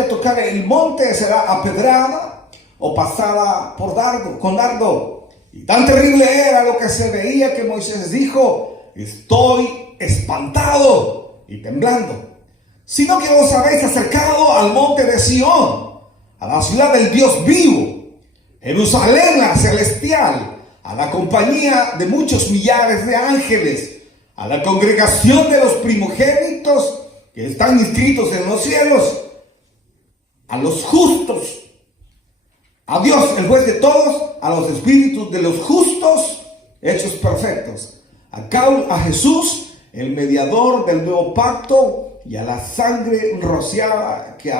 aquella tocar el monte será apedrada o pasada con dardo. Y tan terrible era lo que se veía que Moisés dijo: estoy espantado y temblando. Sino que os habéis acercado al monte de Sión, a la ciudad del Dios vivo, Jerusalén la celestial, a la compañía de muchos millares de ángeles, a la congregación de los primogénitos que están inscritos en los cielos, a los justos, a Dios, el juez de todos, a los espíritus de los justos hechos perfectos, a Jesús, el mediador del nuevo pacto, y a la sangre rociada que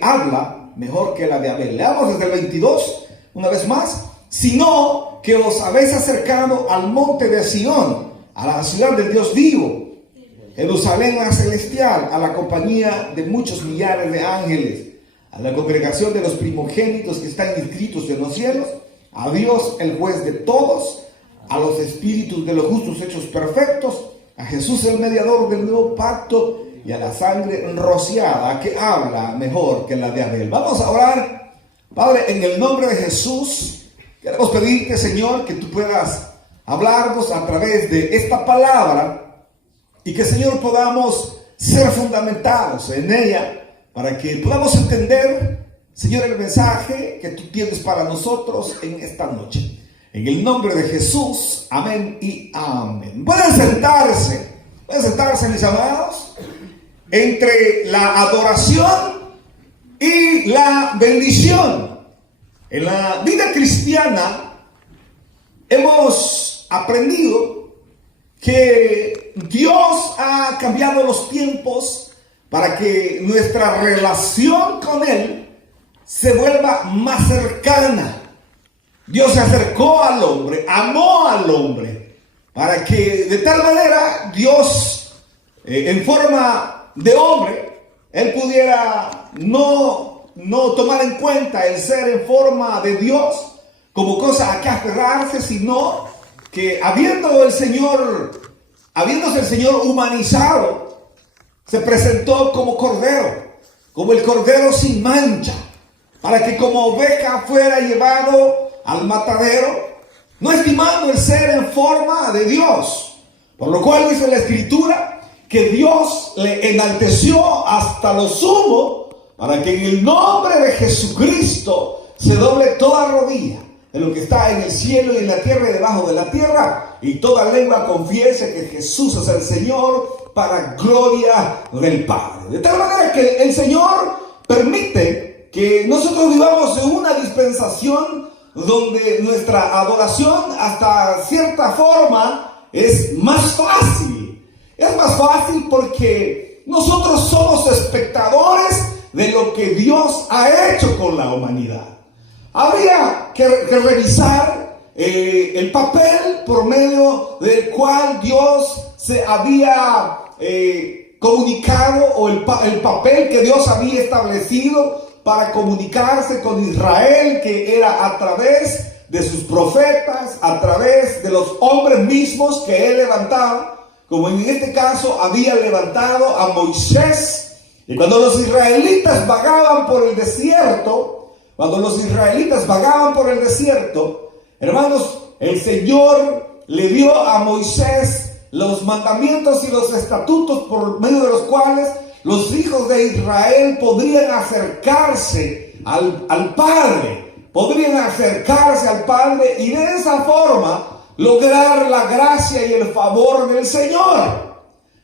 habla mejor que la de Abel. Leamos desde el 22, una vez más. Sino que os habéis acercado al monte de Sión, a la ciudad del Dios vivo, Jerusalén la celestial, a la compañía de muchos millares de ángeles, a la congregación de los primogénitos que están inscritos en los cielos, a Dios el juez de todos, a los espíritus de los justos hechos perfectos, a Jesús el mediador del nuevo pacto, y a la sangre rociada que habla mejor que la de Abel. Vamos a orar. Padre, en el nombre de Jesús, queremos pedirte, Señor, que tú puedas hablarnos a través de esta palabra y que, Señor, podamos ser fundamentados en ella para que podamos entender, Señor, el mensaje que tú tienes para nosotros en esta noche. En el nombre de Jesús, amén y amén. Pueden sentarse, mis amados. Entre la adoración y la bendición. En la vida cristiana hemos aprendido que Dios ha cambiado los tiempos para que nuestra relación con Él se vuelva más cercana. Dios se acercó al hombre, amó al hombre, para que de tal manera Dios, en forma de hombre, Él pudiera no tomar en cuenta el ser en forma de Dios como cosa a que aferrarse, sino que habiéndose el Señor humanizado, se presentó como cordero, como el cordero sin mancha, para que como oveja fuera llevado al matadero, no estimando el ser en forma de Dios. Por lo cual dice la Escritura que Dios le enalteció hasta lo sumo, para que en el nombre de Jesucristo se doble toda rodilla de lo que está en el cielo y en la tierra y debajo de la tierra, y toda lengua confiese que Jesús es el Señor, para gloria del Padre. De tal manera que el Señor permite que nosotros vivamos en una dispensación donde nuestra adoración hasta cierta forma es más fácil. Es más fácil porque nosotros somos espectadores de lo que Dios ha hecho con la humanidad. Habría que revisar el papel por medio del cual Dios se había comunicado, o el papel que Dios había establecido para comunicarse con Israel, que era a través de sus profetas, a través de los hombres mismos que Él levantaba, como en este caso había levantado a Moisés. Y cuando los israelitas vagaban por el desierto, hermanos, el Señor le dio a Moisés los mandamientos y los estatutos por medio de los cuales los hijos de Israel podrían acercarse al Padre, y de esa forma lograr la gracia y el favor del Señor,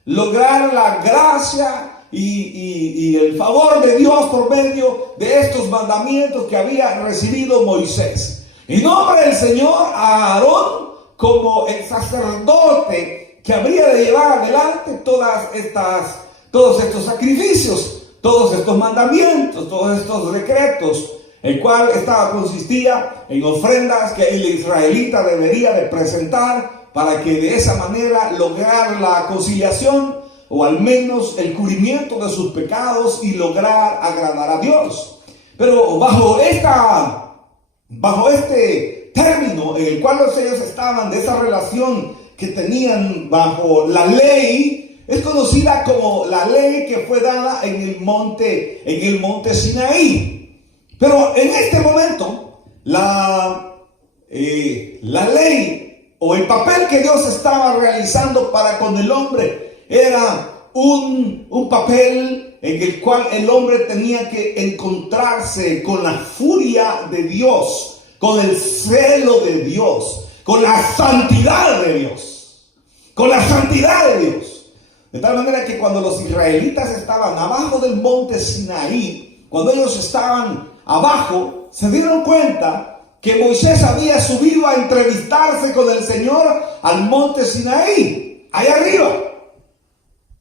lograr la gracia y el favor de Dios por medio de estos mandamientos que había recibido Moisés. En nombre del Señor, a Aarón como el sacerdote que habría de llevar adelante todos estos sacrificios, todos estos mandamientos, todos estos decretos, el cual consistía en ofrendas que el israelita debería de presentar para que de esa manera lograr la conciliación, o al menos el cubrimiento de sus pecados, y lograr agradar a Dios. Pero bajo este término en el cual ellos estaban, de esa relación que tenían bajo la ley, es conocida como la ley que fue dada en el monte Sinaí. Pero en este momento, la ley o el papel que Dios estaba realizando para con el hombre era un papel en el cual el hombre tenía que encontrarse con la furia de Dios, con el celo de Dios, con la santidad de Dios, con la santidad de Dios. De tal manera que cuando los israelitas estaban abajo del monte Sinaí, cuando ellos estaban abajo, se dieron cuenta que Moisés había subido a entrevistarse con el Señor al monte Sinaí, allá arriba.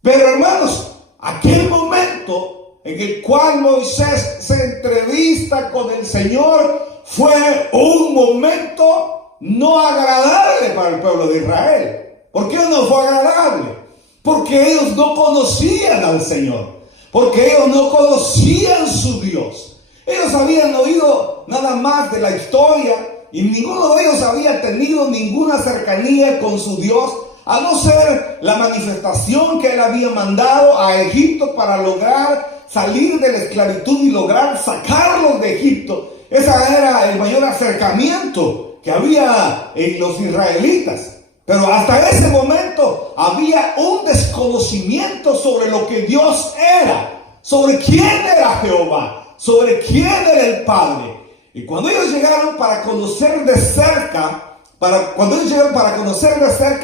Pero hermanos, aquel momento en el cual Moisés se entrevista con el Señor fue un momento no agradable para el pueblo de Israel. ¿Por qué no fue agradable? Porque ellos no conocían al Señor, porque ellos no conocían su Dios. Ellos habían oído nada más de la historia y ninguno de ellos había tenido ninguna cercanía con su Dios, a no ser la manifestación que él había mandado a Egipto para lograr salir de la esclavitud y lograr sacarlos de Egipto. Ese era el mayor acercamiento que había en los israelitas. Pero hasta ese momento había un desconocimiento sobre lo que Dios era, sobre quién era Jehová, sobre quién era el Padre. Y cuando ellos llegaron para conocer de cerca,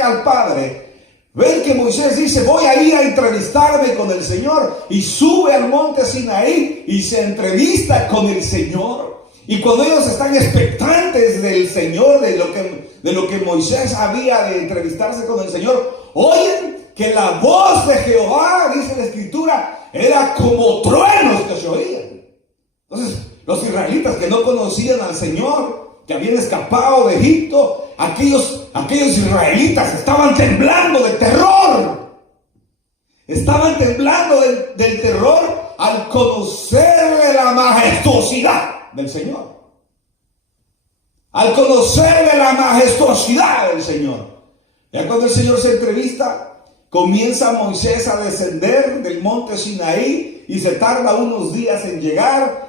al Padre, ven que Moisés dice: voy a ir a entrevistarme con el Señor, y sube al monte Sinaí y se entrevista con el Señor. Y cuando ellos están expectantes del Señor, de lo que Moisés había de entrevistarse con el Señor, oyen que la voz de Jehová, dice la Escritura, era como truenos que se oían. Entonces, los israelitas que no conocían al Señor, que habían escapado de Egipto, aquellos israelitas estaban temblando de terror. Estaban temblando del terror al conocer la majestuosidad del Señor. Al conocer la majestuosidad del Señor. Ya cuando el Señor se entrevista, comienza Moisés a descender del monte Sinaí y se tarda unos días en llegar.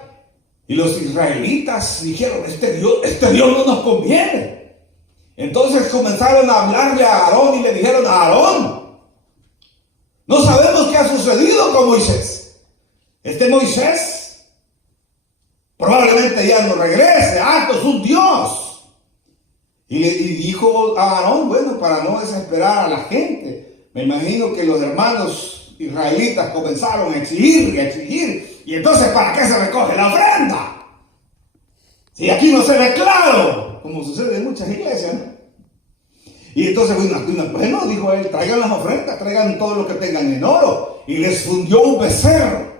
Y los israelitas dijeron: este Dios no nos conviene. Entonces comenzaron a hablarle a Aarón y le dijeron: a Aarón, no sabemos qué ha sucedido con Moisés. Este Moisés probablemente ya no regrese. Esto es un Dios. Y dijo a Aarón: bueno, para no desesperar a la gente, me imagino que los hermanos israelitas comenzaron a exigir. Y entonces, ¿para qué se recoge la ofrenda? Si aquí no se ve claro, como sucede en muchas iglesias, ¿no? Y entonces, bueno, dijo él: traigan las ofrendas, traigan todo lo que tengan en oro. Y les fundió un becerro.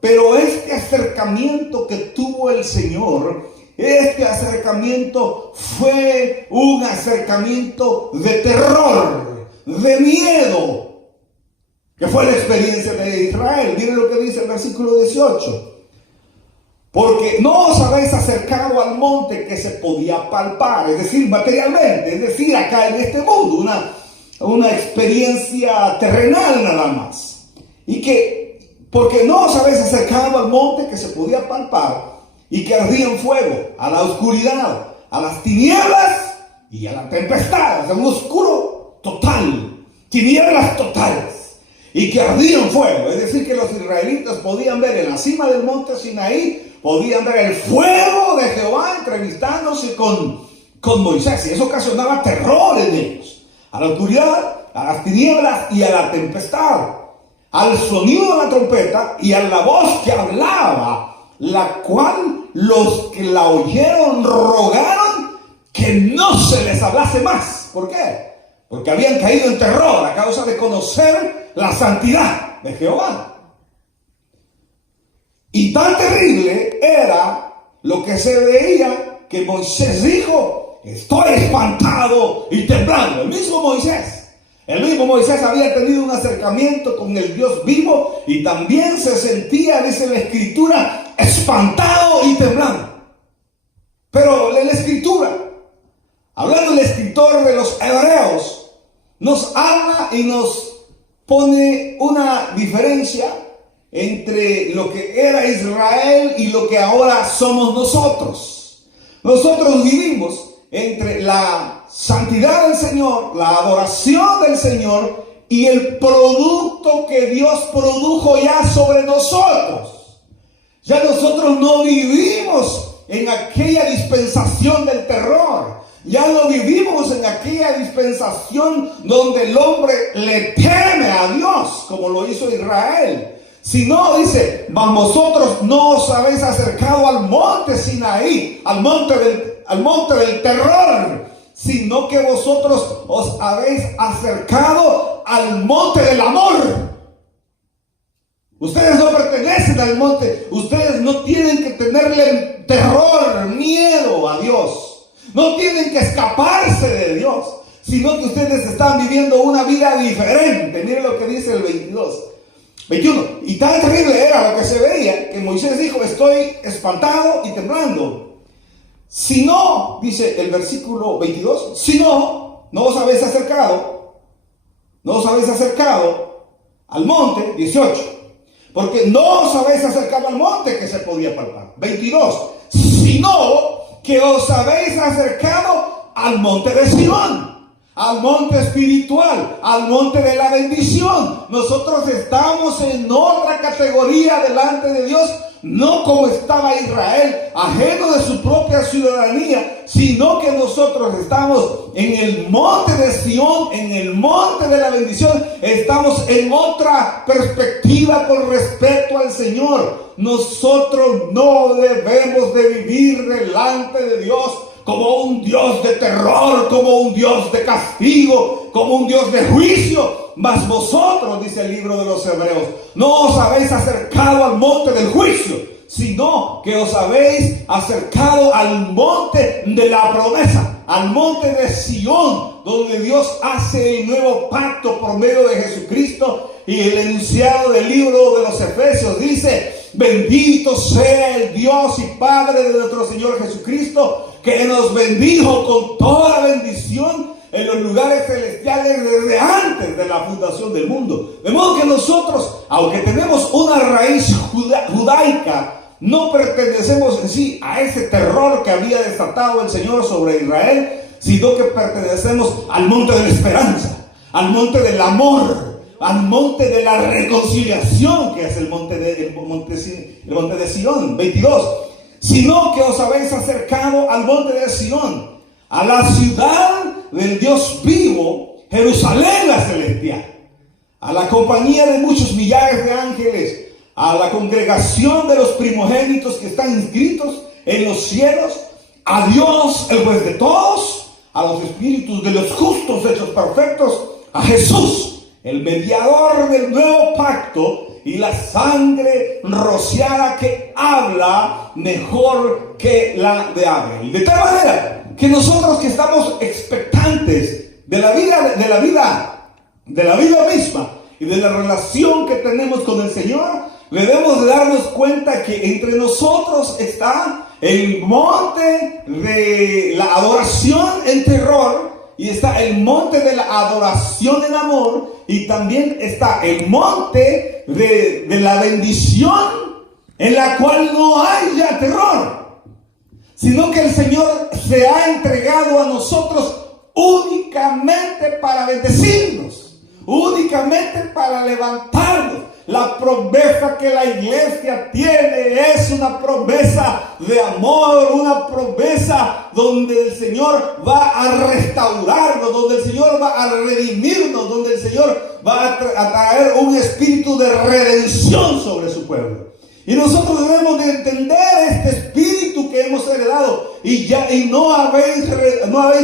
Pero este acercamiento que tuvo el Señor, este acercamiento fue un acercamiento de terror, de miedo, que fue la experiencia de Israel. Miren lo que dice el versículo 18. Porque no os habéis acercado al monte que se podía palpar, es decir, materialmente, es decir, acá en este mundo, una experiencia terrenal nada más. Porque no os habéis acercado al monte que se podía palpar y que ardía en fuego, a la oscuridad, a las tinieblas y a la tempestad, o sea, un oscuro total, tinieblas totales. Y que ardía en fuego, es decir, que los israelitas podían ver en la cima del monte Sinaí, podían ver el fuego de Jehová entrevistándose con Moisés, y eso ocasionaba terror en ellos, a la oscuridad, a las tinieblas y a la tempestad, al sonido de la trompeta y a la voz que hablaba, la cual los que la oyeron rogaron que no se les hablase más. ¿Por qué? Porque habían caído en terror a causa de conocer la santidad de Jehová. Y tan terrible era lo que se veía que Moisés dijo: estoy espantado y temblando. El mismo Moisés había tenido un acercamiento con el Dios vivo y también se sentía, dice la Escritura, espantado y temblando. Pero en la Escritura, hablando el escritor de los Hebreos, nos habla y nos pone una diferencia entre lo que era Israel y lo que ahora somos nosotros. Nosotros vivimos entre la santidad del Señor, la adoración del Señor y el producto que Dios produjo ya sobre nosotros. Ya nosotros no vivimos en aquella dispensación del terror. Ya no vivimos en aquella dispensación donde el hombre le teme a Dios, como lo hizo Israel. Sino, dice, mas vosotros no os habéis acercado al monte Sinaí, al monte del terror, sino que vosotros os habéis acercado al monte del amor. Ustedes no pertenecen al monte. Ustedes no tienen que tenerle terror, miedo a Dios. No tienen que escaparse de Dios, sino que ustedes están viviendo una vida diferente. Miren lo que dice el 21. Y tan terrible era lo que se veía que Moisés dijo: estoy espantado y temblando. Si no, dice el versículo 22, si no os habéis acercado al monte, 18, porque no os habéis acercado al monte que se podía palpar. 22, sino que os habéis acercado al monte de Sión, al monte espiritual, al monte de la bendición. Nosotros estamos en otra categoría delante de Dios, no como estaba Israel, ajeno de su propia ciudadanía, sino que nosotros estamos en el monte de Sión, en el monte de la bendición. Estamos en otra perspectiva con respecto al Señor. Nosotros no debemos de vivir delante de Dios como un Dios de terror, como un Dios de castigo, como un Dios de juicio. Mas vosotros, dice el libro de los Hebreos, no os habéis acercado al monte del juicio, sino que os habéis acercado al monte de la promesa, al monte de Sión, donde Dios hace el nuevo pacto por medio de Jesucristo. Y el enunciado del libro de los Efesios dice: bendito sea el Dios y Padre de nuestro Señor Jesucristo, que nos bendijo con toda bendición en los lugares celestiales desde antes de la fundación del mundo. De modo que nosotros, aunque tenemos una raíz judaica, no pertenecemos en sí a ese terror que había desatado el Señor sobre Israel, sino que pertenecemos al monte de la esperanza, al monte del amor, al monte de la reconciliación, que es el monte de Sión. 22. Sino que os habéis acercado al monte de Sión, a la ciudad del Dios vivo, Jerusalén la celestial, a la compañía de muchos millares de ángeles, a la congregación de los primogénitos que están inscritos en los cielos, a Dios, el juez de todos, a los espíritus de los justos hechos perfectos, a Jesús, el mediador del nuevo pacto, y la sangre rociada que habla mejor que la de Abel. De tal manera que nosotros que estamos expectantes de la vida misma y de la relación que tenemos con el Señor, debemos de darnos cuenta que entre nosotros está el monte de la adoración en terror, y está el monte de la adoración en amor, y también está el monte de la bendición, en la cual no hay ya terror, sino que el Señor se ha entregado a nosotros únicamente para bendecirnos, únicamente para levantarnos. La promesa que la iglesia tiene es una promesa de amor, una promesa donde el Señor va a restaurarnos, donde el Señor va a redimirnos, donde el Señor va a traer un espíritu de redención sobre su pueblo. Y nosotros debemos de entender este espíritu que hemos heredado y no habéis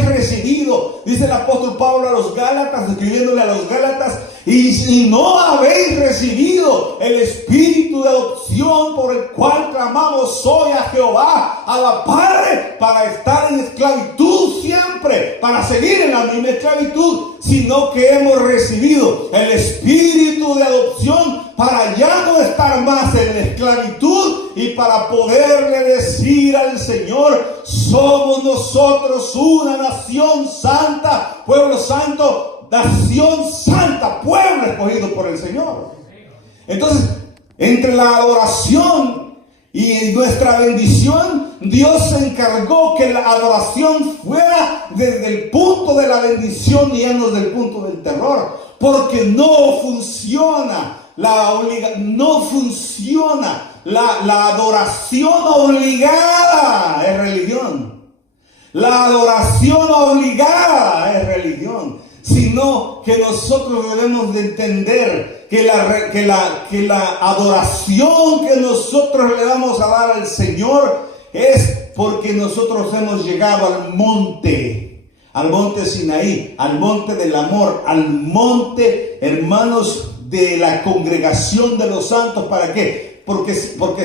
recibido, dice el apóstol Pablo a los Gálatas, escribiéndole a los Gálatas, y no habéis recibido el espíritu de adopción por el cual clamamos hoy a Jehová, a la Padre, para estar en esclavitud siempre, para seguir en la misma esclavitud, sino que hemos recibido el espíritu de adopción para ya no estar más en la esclavitud y para poderle decir al Señor: somos nosotros una nación santa, pueblo santo, nación santa, pueblo escogido por el Señor. Entonces, entre la adoración y nuestra bendición, Dios se encargó que la adoración fuera desde el punto de la bendición y ya no desde el punto del terror, porque no funciona la adoración obligada es religión. La adoración obligada es religión, sino que nosotros debemos de entender que la adoración que nosotros le vamos a dar al Señor es porque nosotros hemos llegado al monte Sinaí, al monte del amor, al monte, hermanos, de la congregación de los santos. ¿Para qué? Porque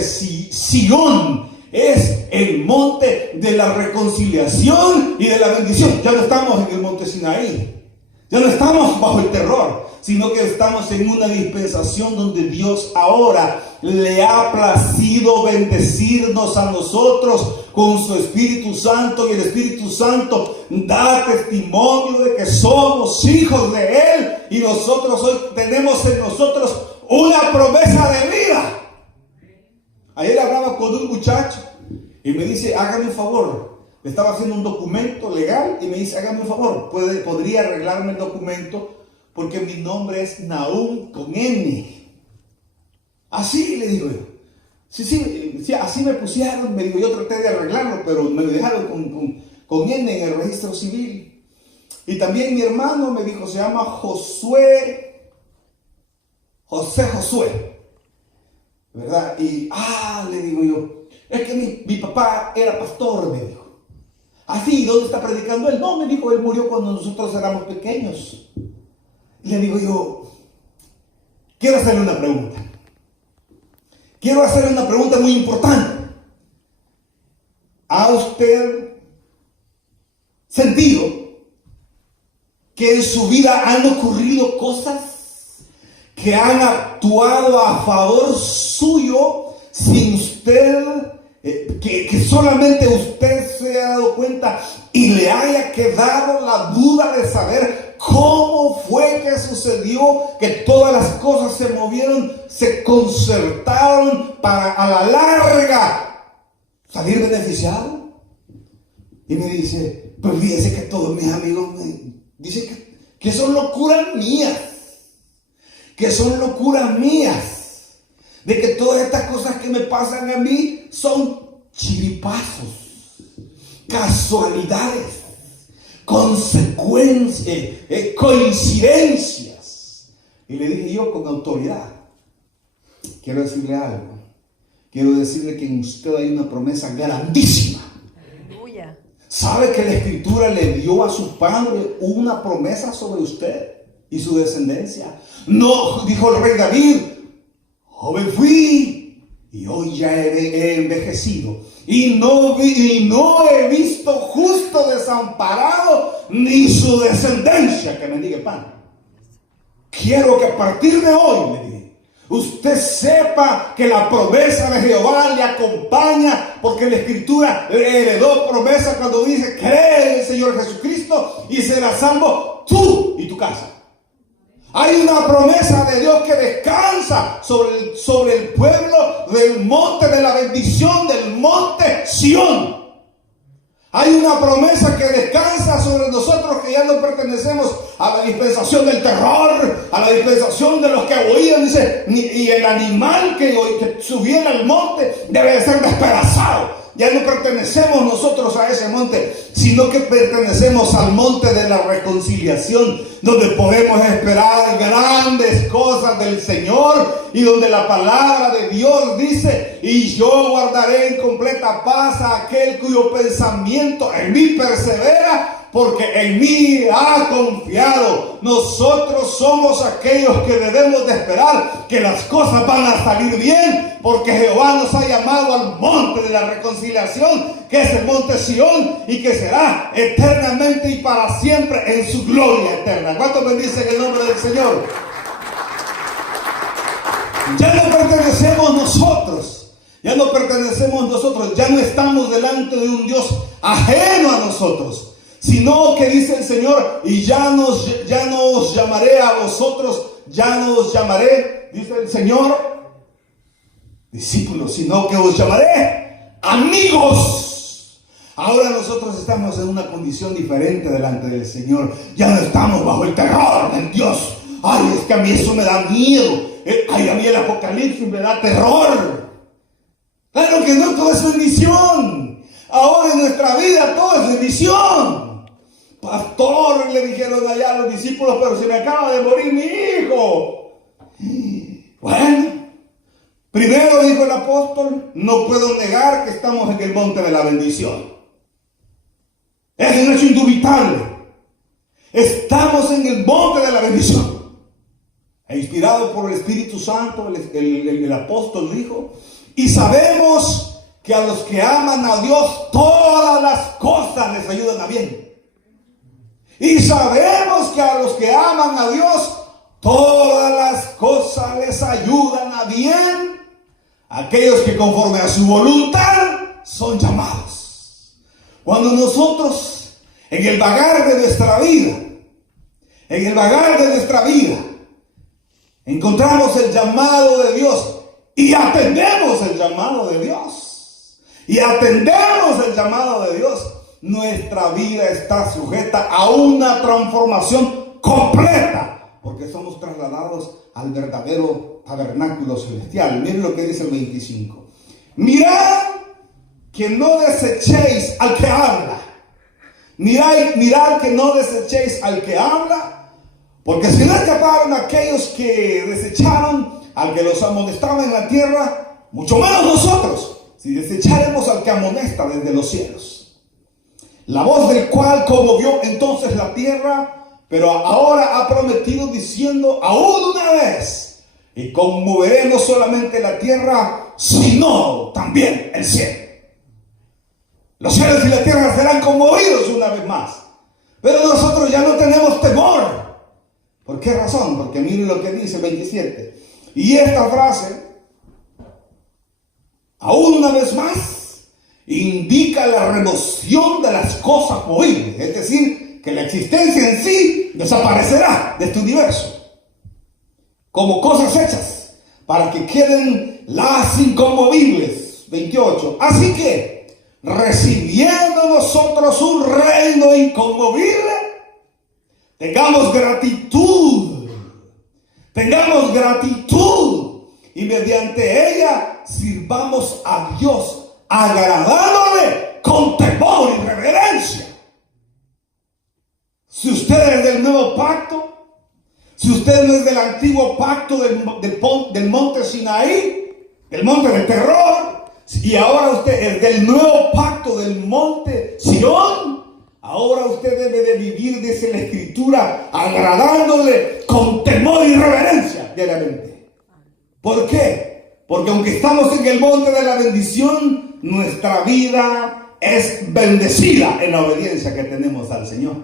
Sion es el monte de la reconciliación y de la bendición. Ya no estamos en el monte Sinaí, ya no estamos bajo el terror, sino que estamos en una dispensación donde Dios ahora le ha placido bendecirnos a nosotros con su Espíritu Santo, y el Espíritu Santo da testimonio de que somos hijos de Él, y nosotros hoy tenemos en nosotros una promesa de vida. Ayer hablaba con un muchacho y me dice: hágame un favor. Le estaba haciendo un documento legal y me dice: hágame un favor, podría arreglarme el documento porque mi nombre es Nahum con N. Así le digo yo. Sí, así me pusieron. Me digo, yo traté de arreglarlo, pero me dejaron con N en el registro civil. Y también mi hermano me dijo, se llama José, ¿verdad? Y, le digo yo, es que mi papá era pastor, me dijo. Así, ¿dónde está predicando él? No, me dijo, él murió cuando nosotros éramos pequeños. Y le digo yo, quiero hacerle una pregunta. Quiero hacerle una pregunta muy importante. ¿Ha usted sentido que en su vida han ocurrido cosas que han actuado a favor suyo sin usted, que solamente usted se ha dado cuenta y le haya quedado la duda de saber cómo fue que sucedió, que todas las cosas se movieron, se concertaron para a la larga salir beneficiado? Y me dice, pues fíjese que todos mis amigos me dicen que son locuras mías, de que todas estas cosas que me pasan a mí son chiripazos, casualidades, consecuencias, coincidencias. Y le dije yo con autoridad, quiero decirle algo. Quiero decirle que en usted hay una promesa grandísima. Aleluya. ¿Sabe que la Escritura le dio a su padre una promesa sobre usted y su descendencia? No, dijo el rey David, joven fui y hoy ya he envejecido, y no he visto justo desamparado, ni su descendencia que mendigue pan. Quiero que a partir de hoy, le dije, usted sepa que la promesa de Jehová le acompaña, porque la Escritura le heredó promesa cuando dice: cree en el Señor Jesucristo y serás salvo tú y tu casa. Hay una promesa de Dios que descansa sobre el pueblo del monte de la bendición, del monte Sión. Hay una promesa que descansa sobre nosotros, que ya no pertenecemos a la dispensación del terror, a la dispensación de los que huían, dice, y el animal que subiera al monte debe de ser despedazado. Ya no pertenecemos nosotros a ese monte, sino que pertenecemos al monte de la reconciliación, donde podemos esperar grandes cosas del Señor, y donde la palabra de Dios dice: y yo guardaré en completa paz a aquel cuyo pensamiento en mí persevera, porque en mí ha confiado. Nosotros somos aquellos que debemos de esperar que las cosas van a salir bien, porque Jehová nos ha llamado al monte de la reconciliación, que es el monte Sión, y que será eternamente y para siempre en su gloria eterna. ¿Cuántos bendicen el nombre del Señor? Ya no pertenecemos nosotros, ya no estamos delante de un Dios ajeno a nosotros, sino que dice el Señor, y ya no os llamaré a vosotros, ya no os llamaré, dice el Señor, discípulos, sino que os llamaré amigos. Ahora nosotros estamos en una condición diferente delante del Señor. Ya no estamos bajo el terror del Dios. Ay, es que a mí eso me da miedo. Ay, a mí el Apocalipsis me da terror. Claro que no, todo es bendición. Ahora en nuestra vida todo es bendición. Pastor, le dijeron allá a los discípulos, pero se me acaba de morir mi hijo. Bueno, primero dijo el apóstol, no puedo negar que estamos en el monte de la bendición. Es un hecho indubitable. Estamos en el monte de la bendición. E inspirado por el Espíritu Santo, el apóstol dijo, y sabemos que a los que aman a Dios, todas las cosas les ayudan a bien. Y sabemos que a los que aman a Dios, todas las cosas les ayudan a bien. Aquellos que conforme a su voluntad son llamados. Cuando nosotros en el vagar de nuestra vida, encontramos el llamado de Dios y atendemos el llamado de Dios, nuestra vida está sujeta a una transformación completa, porque somos trasladados al verdadero tabernáculo celestial. Miren lo que dice el 25. Mirad que no desechéis al que habla. Mirad que no desechéis al que habla, porque si no escaparon aquellos que desecharon al que los amonestaba en la tierra, mucho menos nosotros, si desecharemos al que amonesta desde los cielos. La voz del cual conmovió entonces la tierra, pero ahora ha prometido diciendo aún una vez, y conmoveré no solamente la tierra, sino también el cielo. Los cielos y la tierra serán conmovidos una vez más. Pero nosotros ya no tenemos temor. ¿Por qué razón? Porque miren lo que dice el 27. Y esta frase, aún una vez más, indica la remoción de las cosas movibles. Es decir, que la existencia en sí desaparecerá de este universo. Como cosas hechas, para que queden las inconmovibles. 28. Así que, recibiendo nosotros un reino inconmovible, tengamos gratitud, y mediante ella sirvamos a Dios, agradándole con temor y reverencia. Si usted es del nuevo pacto, si usted no es del antiguo pacto del monte Sinaí, del monte del terror, y ahora usted es del nuevo pacto del monte Sión, ahora usted debe de vivir, dice la Escritura, agradándole con temor y reverencia diariamente. ¿Por qué? Porque aunque estamos en el monte de la bendición, nuestra vida es bendecida en la obediencia que tenemos al Señor.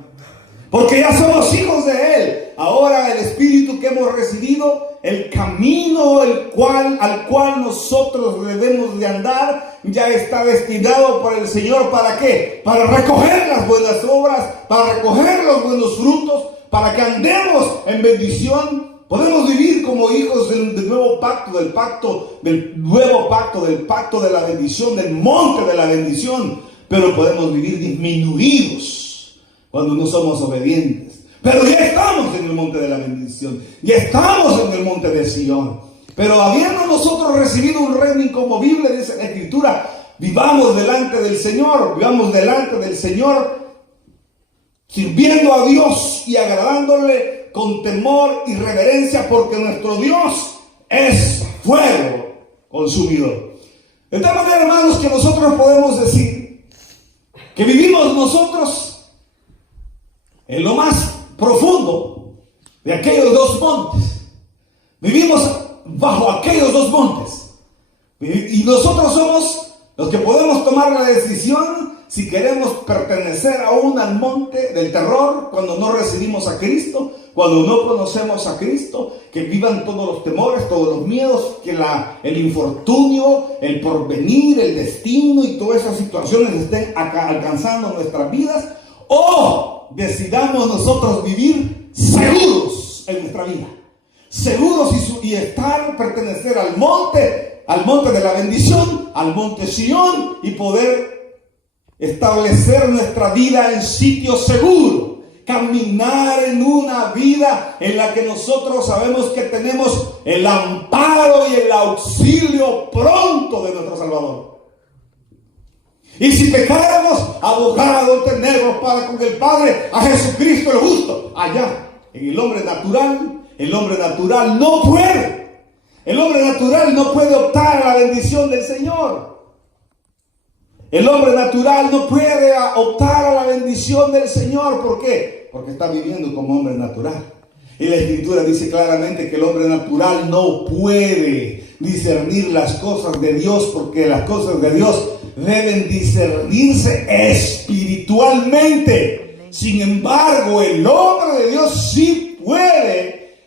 Porque ya somos hijos de Él. Ahora el Espíritu que hemos recibido, el camino al cual nosotros debemos de andar, ya está destinado por el Señor. ¿Para qué? Para recoger las buenas obras, para recoger los buenos frutos, para que andemos en bendición. Podemos vivir como hijos del nuevo pacto, del pacto de la bendición, del monte de la bendición. Pero podemos vivir disminuidos cuando no somos obedientes. Pero ya estamos en el monte de la bendición, ya estamos en el monte de Sion. Pero habiendo nosotros recibido un reino inconmovible, dice la Escritura, vivamos delante del Señor, sirviendo a Dios y agradándole con temor y reverencia, porque nuestro Dios es fuego consumidor. De tal manera, hermanos, que nosotros podemos decir que vivimos nosotros en lo más profundo de aquellos dos montes. Vivimos bajo aquellos dos montes. Y nosotros somos los que podemos tomar la decisión si queremos pertenecer aún al monte del terror, cuando no recibimos a Cristo, cuando no conocemos a Cristo, que vivan todos los temores, todos los miedos, que el infortunio, el porvenir, el destino y todas esas situaciones estén alcanzando nuestras vidas. o decidamos nosotros vivir seguros en nuestra vida. Seguros y pertenecer al monte de la bendición, al monte Sión, y poder establecer nuestra vida en sitio seguro. Caminar en una vida en la que nosotros sabemos que tenemos el amparo y el auxilio pronto de nuestro Salvador. Y si pecáramos, abogado tenemos para con el Padre, a Jesucristo el justo. Allá, en el hombre natural no puede. El hombre natural no puede optar a la bendición del Señor. El hombre natural no puede optar a la bendición del Señor. ¿Por qué? Porque está viviendo como hombre natural. Y la Escritura dice claramente que el hombre natural no puede discernir las cosas de Dios, porque las cosas de Dios deben discernirse espiritualmente. Sin embargo, el hombre de Dios sí puede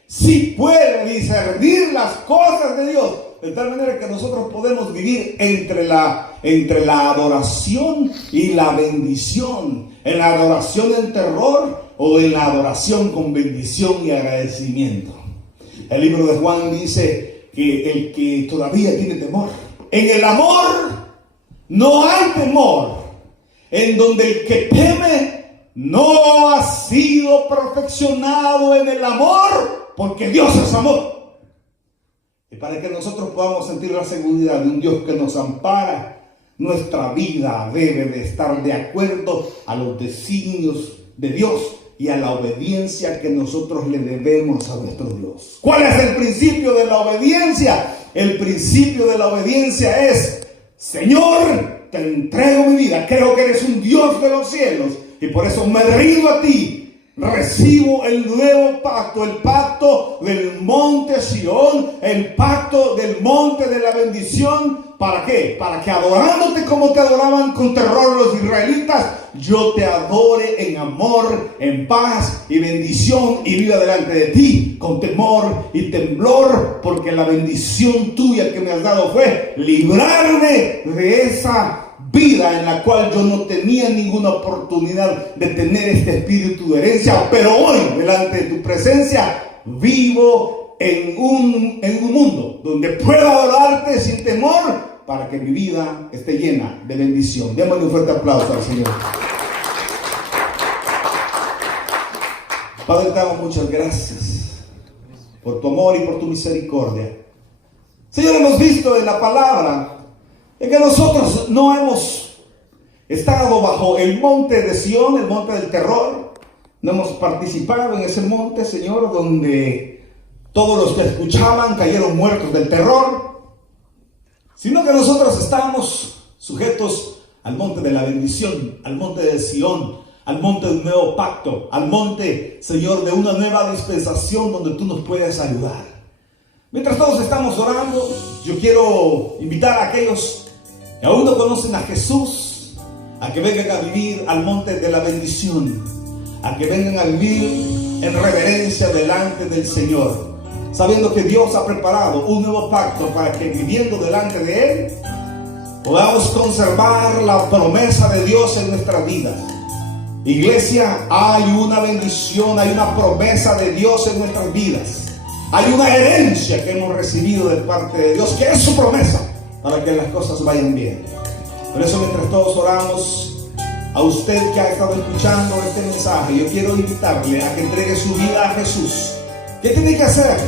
discernir las cosas de Dios, de tal manera que nosotros podemos vivir entre la adoración y la bendición, en la adoración en terror o en la adoración con bendición y agradecimiento. El libro de Juan dice que el que todavía tiene temor, en el amor no hay temor, en donde el que teme no ha sido perfeccionado en el amor, porque Dios es amor. Y para que nosotros podamos sentir la seguridad de un Dios que nos ampara, nuestra vida debe de estar de acuerdo a los designios de Dios y a la obediencia que nosotros le debemos a nuestro Dios. ¿Cuál es el principio de la obediencia? El principio de la obediencia es: Señor, te entrego mi vida. Creo que eres un Dios de los cielos y por eso me rindo a ti. Recibo el nuevo pacto, el pacto del monte Sión, el pacto del monte de la bendición. ¿Para qué? Para que adorándote como te adoraban con terror los israelitas, yo te adore en amor, en paz y bendición, y viva delante de ti con temor y temblor, porque la bendición tuya que me has dado fue librarme de esa vida en la cual yo no tenía ninguna oportunidad de tener este espíritu de herencia, pero hoy delante de tu presencia vivo en un mundo donde puedo adorarte sin temor, para que mi vida esté llena de bendición. Démosle un fuerte aplauso al Señor. Padre, te damos muchas gracias por tu amor y por tu misericordia. Señor, hemos visto en la palabra en que nosotros no hemos estado bajo el monte de Sión, el monte del terror. No hemos participado en ese monte, Señor, donde todos los que escuchaban cayeron muertos del terror, sino que nosotros estamos sujetos al monte de la bendición, al monte de Sión, al monte de un nuevo pacto, al monte, Señor, de una nueva dispensación donde tú nos puedes ayudar. Mientras todos estamos orando, yo quiero invitar a aquellos que aún no conocen a Jesús, a que vengan a vivir al monte de la bendición, a que vengan a vivir en reverencia delante del Señor, sabiendo que Dios ha preparado un nuevo pacto para que viviendo delante de Él podamos conservar la promesa de Dios en nuestras vidas. Iglesia, hay una bendición, hay una promesa de Dios en nuestras vidas. Hay una herencia que hemos recibido de parte de Dios, que es su promesa para que las cosas vayan bien. Por eso, mientras todos oramos, a usted que ha estado escuchando este mensaje, yo quiero invitarle a que entregue su vida a Jesús. ¿Qué tiene que hacer?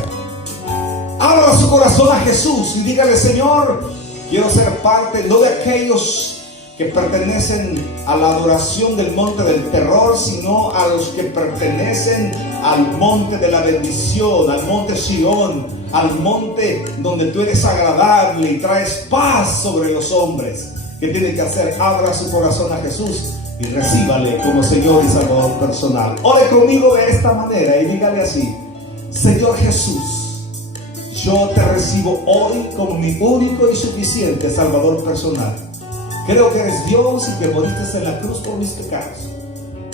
Abra su corazón a Jesús y dígale: Señor, quiero ser parte no de aquellos que pertenecen a la adoración del monte del terror, sino a los que pertenecen al monte de la bendición, al monte Sión, al monte donde tú eres agradable y traes paz sobre los hombres. ¿Qué tiene que hacer? Abra su corazón a Jesús y recíbale como Señor y Salvador personal. Ore conmigo de esta manera y dígale así: Señor Jesús, yo te recibo hoy como mi único y suficiente Salvador personal. Creo que eres Dios y que moriste en la cruz por mis pecados.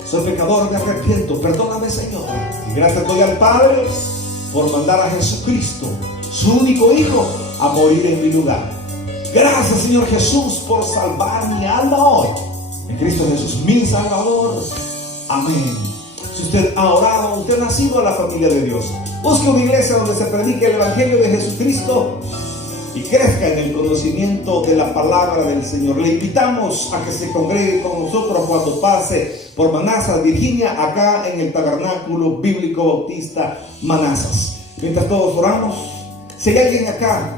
Soy pecador, me arrepiento, perdóname, Señor. Y gracias doy al Padre por mandar a Jesucristo, su único Hijo, a morir en mi lugar. Gracias, Señor Jesús, por salvar mi alma hoy. En Cristo Jesús, mi Salvador. Amén. Si usted ha orado, usted ha nacido a la familia de Dios. Busque una iglesia donde se predique el Evangelio de Jesucristo y crezca en el conocimiento de la palabra del Señor. Le invitamos a que se congregue con nosotros cuando pase por Manassas, Virginia, acá en el Tabernáculo Bíblico Bautista Manassas. Mientras todos oramos, si hay alguien acá